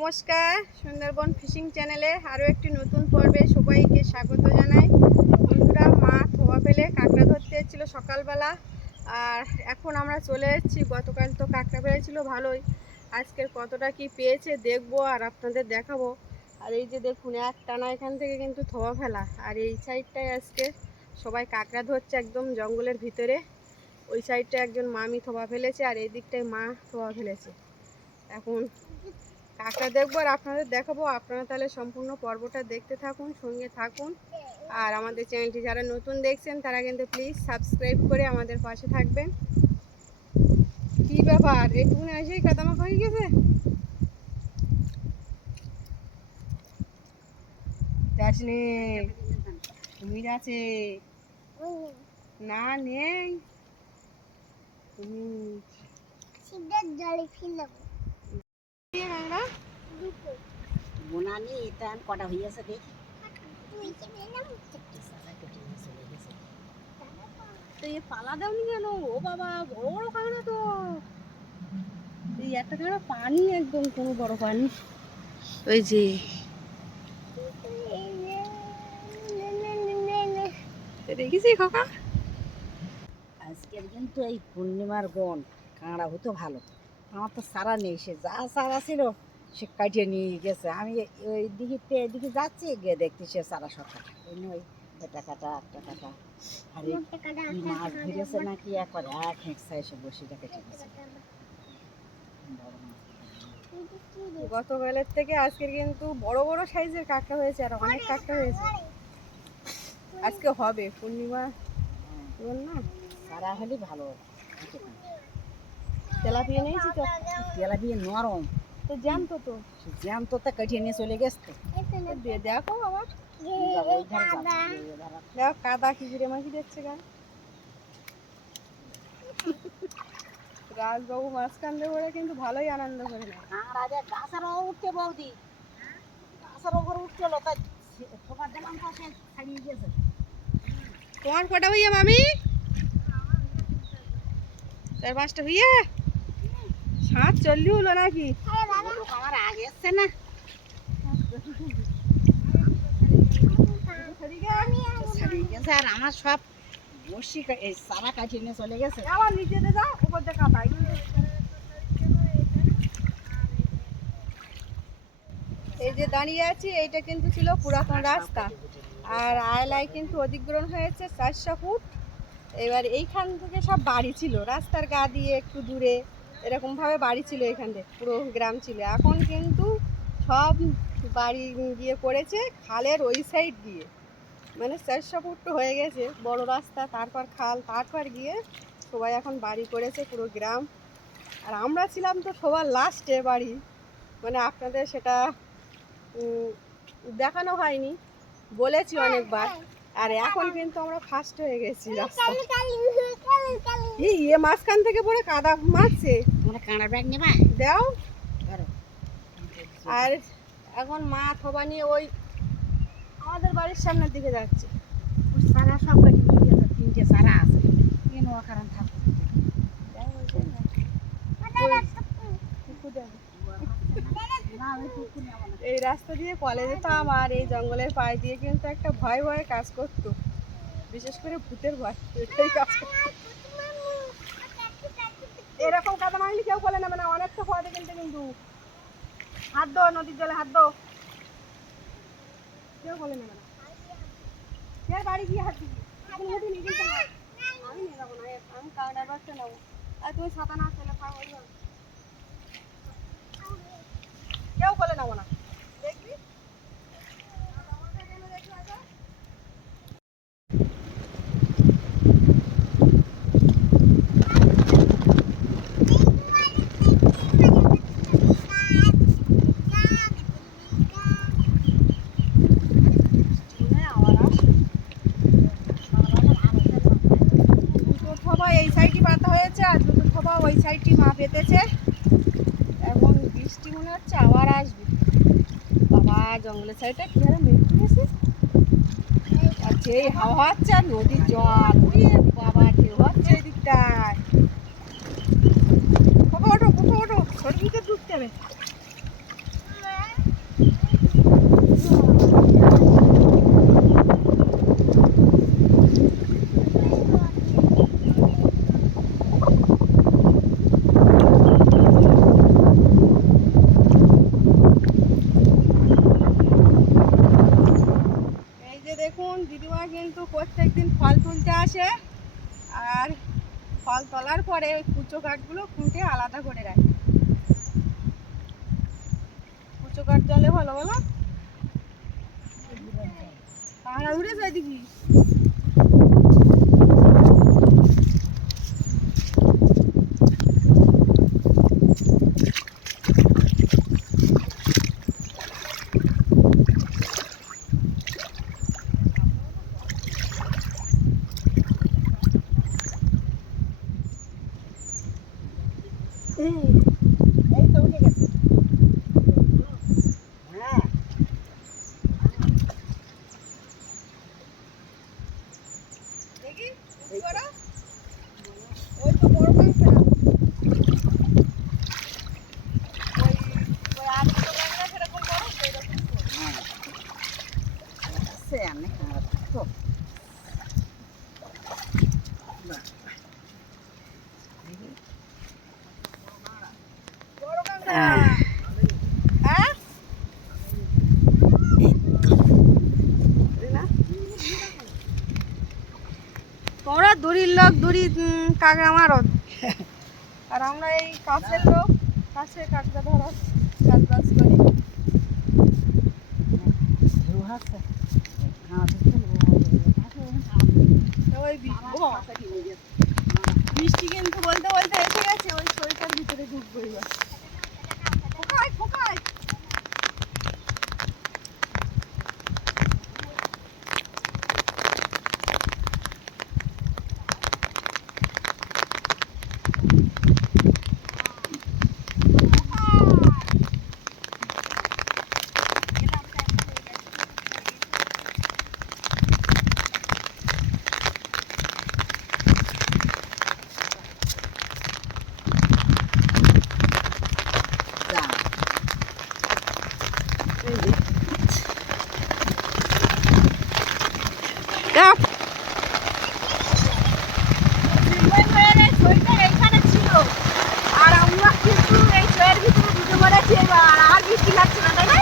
নমস্কার, সুন্দরবন ফিশিং চ্যানেলে আরও একটি নতুন পর্বে সবাইকে স্বাগত জানাই। বন্ধুরা, মা থোয়া ফেলে কাঁকড়া ধরতে এসেছিলো সকালবেলা, আর এখন আমরা চলে এসেছি। গতকাল তো কাঁকড়া পেয়েছিল ভালোই, আজকের কতটা কি পেয়েছে দেখবো আর আপনাদের দেখাবো। আর এই যে দেখুন, এক টানা এখান থেকে কিন্তু থোয়া ফেলা, আর এই সাইডটায় আজকে সবাই কাঁকড়া ধরছে একদম জঙ্গলের ভিতরে। ওই সাইডটা একজন মামি থোয়া ফেলেছে, আর এই দিকটায় মা থোয়া ফেলেছে। এখন কাঁকড়া দেখবো আর আপনাদের দেখাবো। আপনারা তাহলে সম্পূর্ণ পর্বটা দেখতে থাকুন, সঙ্গে থাকুন। আর আমাদের চ্যানেলটি যারা নতুন দেখছেন তারা কিন্তু প্লিজ সাবস্ক্রাইব করে আমাদের পাশে থাকবেন। কি ব্যাপার, এইটুকুনি এসেই কাদামাখা হয়ে গেছে? যাসনি? কুমির আছে না? নেই বোনানি এটা কটা হইয়াছে দেখি। তো এই পালা দাওনি কেন? ও বাবা, বড় বড় কাঁকড়া তো। এই একটা কাঁকড়া পানি, একদম কোনো বড় পানি। ওই যে দেখেছি খোকা, আজকের কিন্তু এই পূর্ণিমার গন কাঁকড়া হতো ভালো। আমার তো সারা নেই, সে যা সারা ছিল সে কাটিয়ে নিয়ে গেছে। আমি ওই দিকে এদিকে যাচ্ছি, গিয়ে দেখছি সে সারা সব কাটা। ওই এটা কাটা একটা কাটা। আর এই মাছ ধরেছে নাকি একবার এক হেঁকসা এসে বসে রেখে গেছে। গতকালের থেকে আজকের কিন্তু বড় বড় সাইজের কাঁকড়া হয়েছে, আর অনেক কাঁকড়া হয়েছে। আজকে হবে পূর্ণিমা না, সারা হলে ভালো। তেলাপিয়া নিয়েছি তো, তেলাপিয়া নরম তো জ্যান্ত তো, জ্যান্ত তো কাটিয়ে নিয়ে চলে গেছে। দেখো আবার, দেখো কাদা খিচুড়ে মাখি দেখছে গা। রাজবাবু মাঝখান দিয়ে পড়ে কিন্তু ভালোই আনন্দ করে না। গাছেরও উঠতে বৌদি, গাছের উপর উঠছিল, তাই তোমার দিলাম তো সে ছাড়িয়ে গেছে। তোমার কটা হইয়া মামি? 4-5টা হইয়া? 7 চল্লি হলো নাকি? আমার আগে এসছে না, ছাড়িয়ে গেছে। আর আমার সব বসি এই সারা কাটিয়ে নিয়ে চলে গেছে। আবার নিচেতে যাও, উপর দিয়ে কাঁপাই। এই যে দাঁড়িয়ে আছি, এইটা কিন্তু ছিল পুরাতন রাস্তা, আর আয়লায় কিন্তু অধিগ্রহণ হয়েছে 400 ফুট। এবার এইখান থেকে সব বাড়ি ছিল, রাস্তার গা দিয়ে একটু দূরে এরকমভাবে বাড়ি ছিল, এখান থেকে পুরো গ্রাম ছিল। এখন কিন্তু সব বাড়ি গিয়ে পড়েছে খালের ওই সাইড দিয়ে, মানে 400 ফুট হয়ে গেছে বড় রাস্তা, তারপর খাল, তারপর গিয়ে সবাই এখন বাড়ি করেছে পুরো গ্রাম। আর আমরা ছিলাম তো সবার লাস্টে বাড়ি, মানে আপনাদের সেটা দেখানো হয়নি, বলেছি অনেকবার। আর এখন কিন্তু আমরা ফার্স্ট হয়ে গেছি রাস্তা। ইয়ে মাঝখান থেকে পড়ে কাদা মারছে, কাঁড়া ব্যাগ নেবা দাও। আর এখন মা থোবা নিয়ে ওই আমাদের বাড়ির সামনের দিকে যাচ্ছে। সারা সব কাটি নিয়ে গেছে, 3টে সারা আছে কেন কারণ থাকবে। এই রাস্তা দিয়ে কলে যেতাম, আর এই জঙ্গলের পায়ে দিয়ে কিন্তু একটা ভয় ভয়ে কাজ করতো, বিশেষ করে ভূতের ভয়, এটাই কাজ করতো। এরকম কাদা মারলে কেউ কলে নেবে না, অনেকটা ভয় কিন্তু। কিন্তু হাত দো, নদীর জলে হাত দো, কেউ কলে নেবে না। কে বাড়ি গিয়ে হাত দিবি? আমি নিয়ে যাবো না, আমি কাউডার বাচ্চা নেবো। আর তুমি ছাতা না চলে খাও, কেউ কলে নেবো না, দেখবি। এই সাইডটি পাতা হয়েছে, আর দুটো থোপা ওই সাইডটি মা পেতেছে। এখন বৃষ্টি মনে হচ্ছে আবার আসবে। বাবা, জঙ্গলের সাইডটা কি হারে মেঘ তুলেছে, আর যেই হাওয়া হচ্ছে আর নদীর জল, বাবা ঢেউ হচ্ছে এই দিকটায়। ওঠো ওঠো, কোথাও ওঠো, ছোট দিকে ঢুকতে হবে। দিদিমা কিন্তু প্রত্যেকদিন ফল তুলতে আসে, আর ফল তোলার পরে ওই কুচো কাঠগুলো খুঁটে আলাদা করে রাখে। কুচো কাঠ জলে ভালো বলো, কাঁকড়া উড়ে যায় দেখি। এই তো উঠে গেছে। হ্যাঁ দেখি উঁচু করো। ওই তো বড় কাঁকড়া, ওই ওই আর ছোট কাঁকড়া সেরকম বড়, সেরকম ছোট। হ্যাঁ আছে অনেক কাঁকড়া তো। বড় কাঁকড়া। হ্যাঁ না, তোমরা দড়ির লোক, দড়ি কাঁকড়া মারো, আর আমরা এই কাছের লোক, কাছে কাঁকড়া ধরার কাজ বাজ করি। ঢেউ আছে ওই বৃষ্টি কিন্তু বলতে বলতে এসে গেছে, ওই শরীরটার ভিতরে ঢুকবো এবার। খোকায় খোকায় আর আমরা কিন্তু এই ছয়ের ভিতরে ঢুকে পড়েছি এবার, আর বৃষ্টি লাগছে না, তাই না?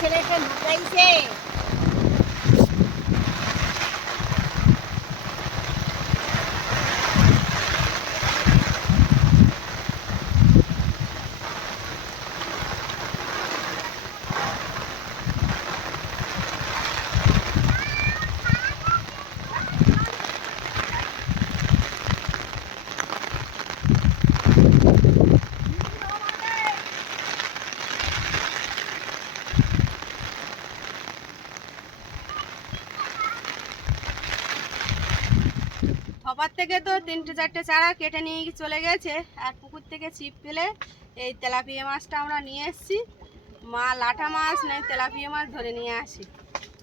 ছেলেকে ঢুকাইছে। সবার থেকে তো 3-4টে চারা কেটে নিয়ে চলে গেছে, আর পুকুর থেকে ছিপ ফেলে এই তেলাপিয়া মাছটা আমরা নিয়ে এসেছি। মা লাটা মাছ নয় তেলাপিয়া মাছ ধরে নিয়ে আসি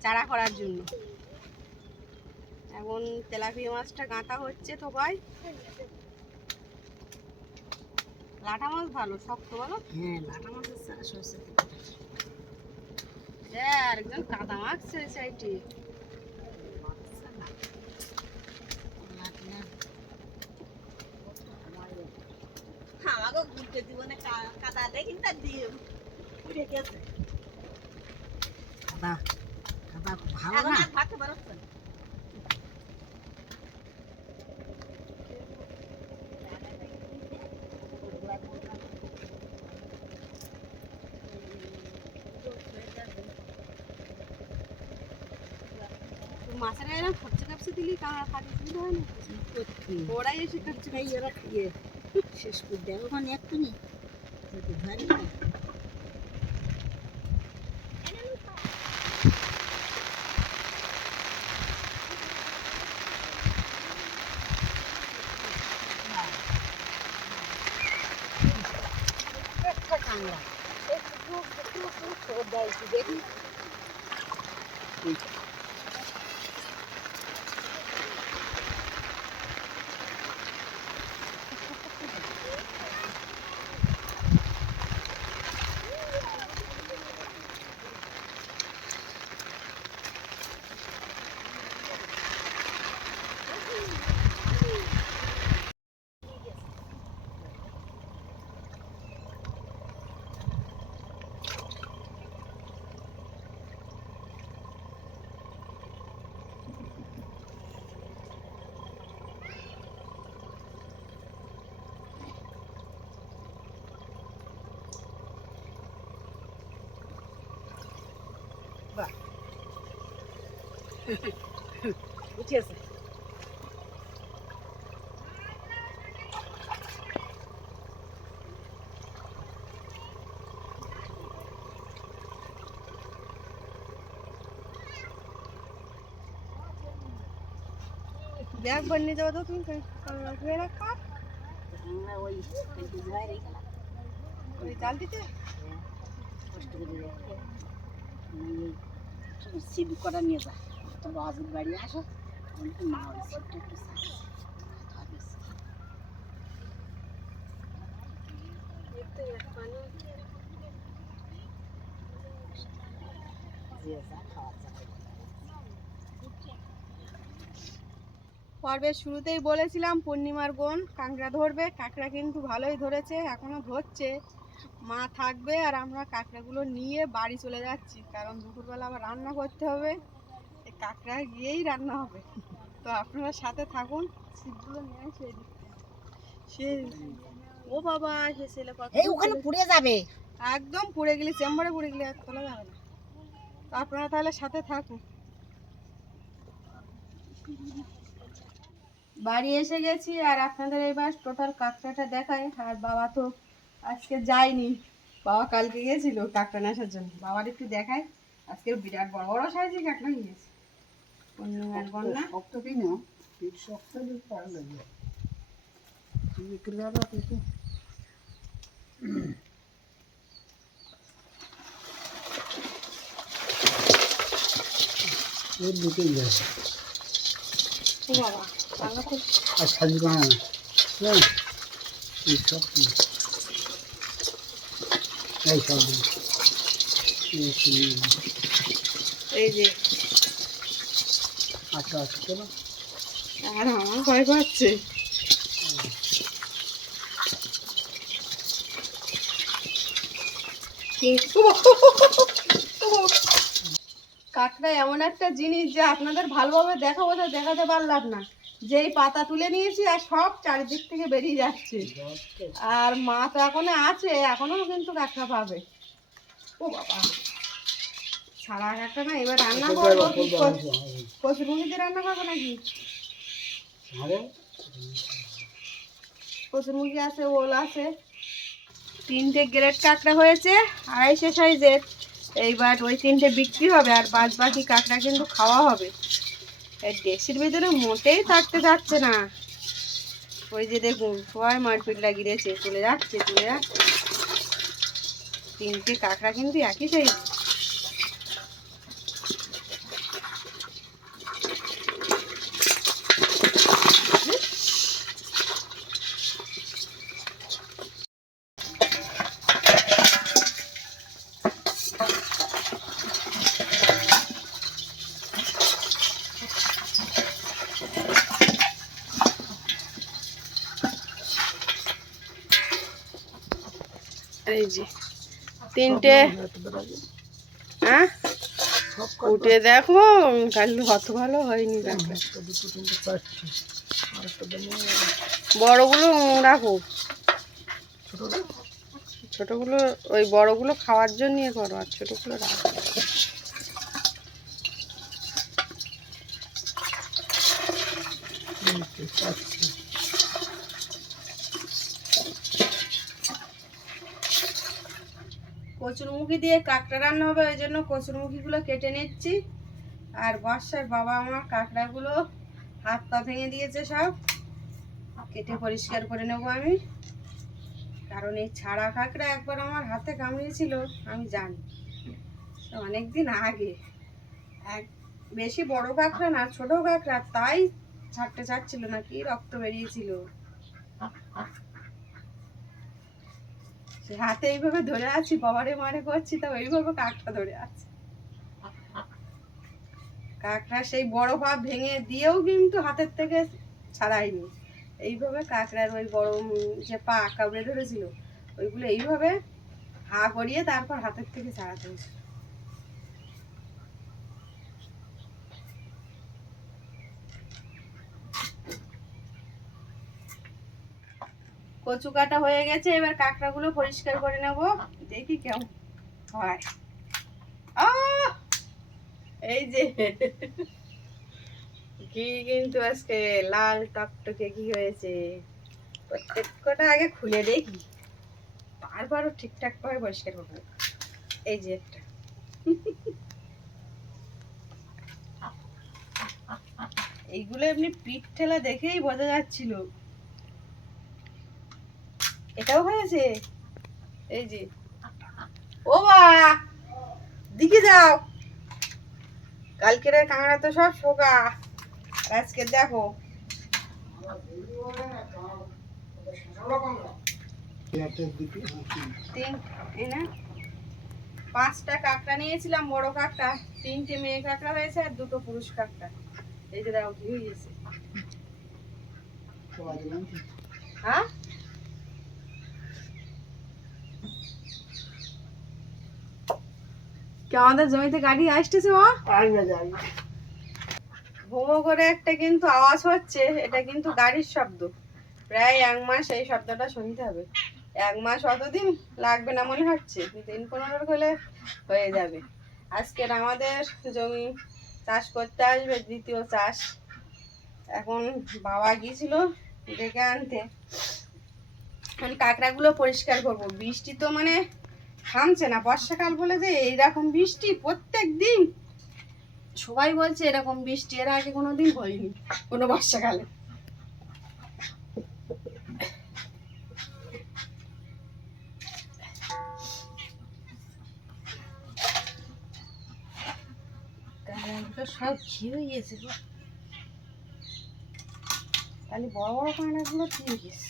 চারা করার জন্য। এখন তেলাপিয়া মাছটা গাঁথা হচ্ছে তো ভাই। লাটা মাছ ভালো শক্ত বলো। হ্যাঁ লাটা মাছের চাষ হয়েছে। একজন কাদা মাছ সাইডে আমাকে ঘুরতে জীবনে কাদা দেখি তা দিয়ে উঠে গেছে। কাদা কাদা ভালো না, ভাবতে পারছ না। মাছের গায়ে খরচা কাপসে দিলি কাঁকড়া ফাটি সুবিধা হয় না, ওরাই এসে খরচা খাই ওরা খাইয়ে শেষ করে দেয় ওখানে একটুনি ধরি না। কাঁকড়া দেখি উঠেছে। ব্যাগ বানিয়ে নিয়ে যাবো তো তুমি ধুয়ে রাখবা ওই ধোয়াই রেখে ওই জাল দিতে। কষ্ট করে রেখে সিবি করা নিয়ে যা। তো বাবুর বাড়ি আসো, মা ওই সিটটা একটু পর্বের শুরুতেই বলেছিলাম পূর্ণিমার বোন কাঁকড়া ধরবে, কাঁকড়া কিন্তু ভালোই ধরেছে, এখনো ধরছে। মা থাকবে আর আমরা কাঁকড়াগুলো নিয়ে বাড়ি চলে যাচ্ছি, কারণ দুপুরবেলা আবার রান্না করতে হবে, এই কাঁকড়া গিয়েই রান্না হবে। তো আপনারা সাথে থাকুন। ছিপগুলো নিয়ে এসে সে ও বাবা সে ছেলে কত এই ওখানে পুড়ে যাবে। একদম পুড়ে গেলে চেম্বারে পুড়ে গেলে আর তোলা যাবে না। তো আপনারা তাহলে সাথে থাকুন। বাড়ি এসে গেছি আর আপনাদের এবার টোটাল কাঁকড়াটা দেখায়। আর বাবা তো আজকে যায়নি, বাবা কালকে গিয়েছিল কাঁকড়া নেশার জন্য। বাবার একটু দেখায়, আজকে বিরাট বড় বড় সাইজের কাঁকড়া নিয়েছে। পূর্ণিমার বন্যা শক্ত কি না, পিঠ শক্ত দিতে পারলে বিক্রি হবে কিছু। ওর দুটোই আছে। ও বাবা রান্না তো আর সাজি বানানো হ্যাঁ, এই সব এই সব এই যে আচ্ছা আচ্ছা চলো। আর আমার ভয় পাচ্ছে। কাঁকড়া এমন একটা জিনিস যে আপনাদের ভালোভাবে দেখাবো তো দেখাতে পারলাম না। যেই পাতা তুলে নিয়েছি আর সব চারিদিক থেকে বেরিয়ে যাচ্ছে। আর মা তো এখনো আছে, এখনো কিন্তু কাঁকড়া পাবে। ও বাবা ছাড়া কাঁকড়া না, এবার রান্না করবো। কচুরমুখী দিয়ে রান্না করবো নাকি? কচুরমুখী আছে, ওল আছে। 3টে গ্রেড কাঁকড়া হয়েছে 250 সাইজের। এইবার ওই 3টে বিক্রি হবে আর বাদ বাকি কাঁকড়া কিন্তু খাওয়া হবে। এই দেশের ভিতরে মোটেই থাকতে যাচ্ছে না। ওই যে দেখুন সবাই মারপিট লাগিয়েছে, চলে যাচ্ছে চলে যাচ্ছে। 3টে কাঁকড়া কিন্তু একই সাইজ। এই যে 3টে, হ্যাঁ উঠে দেখো কাল অত ভালো হয়নি কাঁকড়া। বড়গুলো রাখো, ছোটগুলো ওই বড়গুলো খাওয়ার জন্য করো আর ছোটগুলো রাখো। কচুরমুখী দিয়ে কাঁকড়া রান্না হবে, ওই জন্য কচুরমুখীগুলো কেটে নিচ্ছি। আর বর্ষার বাবা আমার কাঁকড়াগুলো হাত পা ভেঙে দিয়েছে, সব কেটে পরিষ্কার করে নেব আমি। কারণ এই ছাড়া কাঁকড়া একবার আমার হাতে কামড়িয়েছিল, আমি জানি অনেক দিন আগে। বেশি বড় কাঁকড়া না, ছোট কাঁকড়া, তাই ছাড়তে চাচ্ছিল না, কি রক্ত বেরিয়েছিল। হাতে এইভাবে ধরে আছি, বাবারে মারে করছি, তা ওইভাবে কাঁকড়া ধরে আছে। কাঁকড়া সেই বড় পা ভেঙে দিয়েও কিন্তু হাতের থেকে ছাড়াইনি। এইভাবে কাঁকড়ার ওই বড় যে পা কামড়ে ধরেছিল, ওইগুলো এইভাবে হা করিয়ে তারপর হাতের থেকে ছাড়াতে হয়েছে। কচু কাটা হয়ে গেছে, এবার কাঁকড়াগুলো পরিষ্কার করে নেব, দেখি কেমন হয়। এই যে কি কিন্তু আজকে লাল টকটকে কি হয়েছে, প্রত্যেকটা আগে খুলে দেখি, তারপরও ঠিকঠাক ভাবে পরিষ্কার করবো। এই যে একটা, এইগুলো এমনি পিঠ ঠেলা দেখেই বোঝা যাচ্ছিল। এটাও হয়েছে, এই যে। ও বা, দিকে যাও, কালকের কাঁকড়া তো সব শোকা, আজকে দেখো। এই না, 5টা কাঁকড়া নিয়েছিলাম, বড় কাঁকড়া, 3টে মেয়ে কাঁকড়া হয়েছে আর 2টো পুরুষ কাঁকড়া। এই যে দেখো কি হয়েছে। হ্যাঁ, কি আমাদের জমিতে গাড়ি আসতেছে? মা ভোঁ করে একটা কিন্তু আওয়াজ হচ্ছে, এটা কিন্তু গাড়ির শব্দ। প্রায় 1 মাস এই শব্দটা শুনতে হবে। 1 মাস অতদিন লাগবে না মনে হচ্ছে, 3-15 হলে হয়ে যাবে। আজকের আমাদের জমি চাষ করতে আসবে, দ্বিতীয় চাষ। এখন বাবা গিয়েছিল ডেকে আনতে, কাঁকড়াগুলো পরিষ্কার করবো। বৃষ্টি তো মানে থামছে না, বর্ষাকাল বলে যে এইরকম বৃষ্টি প্রত্যেক দিন। সবাই বলছে এরকম বৃষ্টি এর আগে কোনোদিন হয়নি কোনো বর্ষাকালে। সব ছিঁড়ে গিয়েছে, খালি বড় বড় কাঁকড়াগুলো ছিঁড়ে গেছে।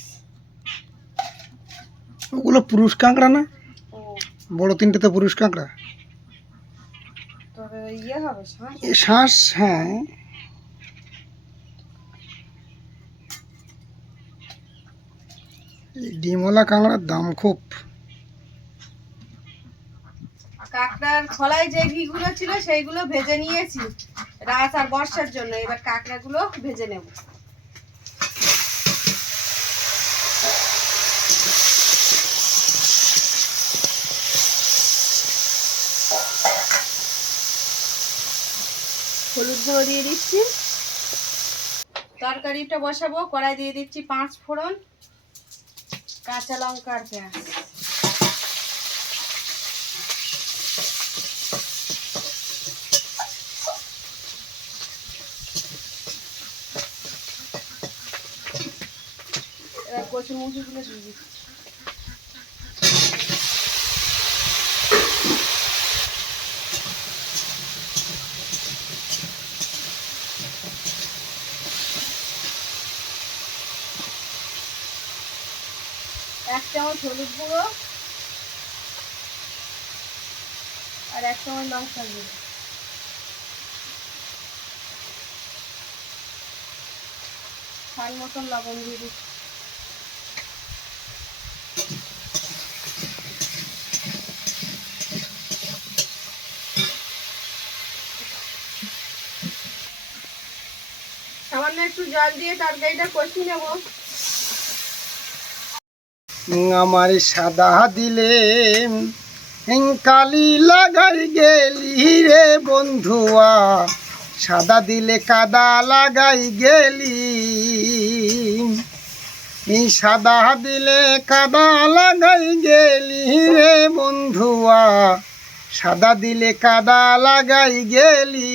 ওগুলো পুরুষ কাঁকড়া না? ও, বড় 3টে তো পুরুষ কাঁকড়া। তবে ইয়ে হবে শ্বাস। শ্বাস, হ্যাঁ। এই ডিমওয়ালা কাঁকড়ার দাম খুব। কাঁকড়ার খোলায় যে ঘিগুলো ছিল সেইগুলো ভেজে নিয়েছি রাত আর বর্ষার জন্য। এবার কাঁকড়াগুলো ভেজে নেব। হলুদ গুঁড়ো দিয়ে দিচ্ছি, তরকারিটা বসাবো। কড়াই দিয়ে দিচ্ছি 5 ফোড়ন, কাঁচা লঙ্কা আর পেঁয়াজ। এবার কচি মুখিগুলো দিয়ে দিচ্ছি। এক চামচ হলুদ গুঁড়ো আর 1 চামচ লঙ্কা গুঁড়ো। স্বাদ মতন লবণ দিয়ে দিচ্ছি। সামান্য একটু জল দিয়ে তরকারিটা কষিয়ে নেব। আমার সাদা দিলে কালি লাগাই গেলি রে বন্ধুয়া, সাদা দিলে কাদা লাগাই গেলি। সাদা দিলে কাদা লাগাই গেলি রে বন্ধুয়া, সাদা দিলে কাদা লাগাই গেলি।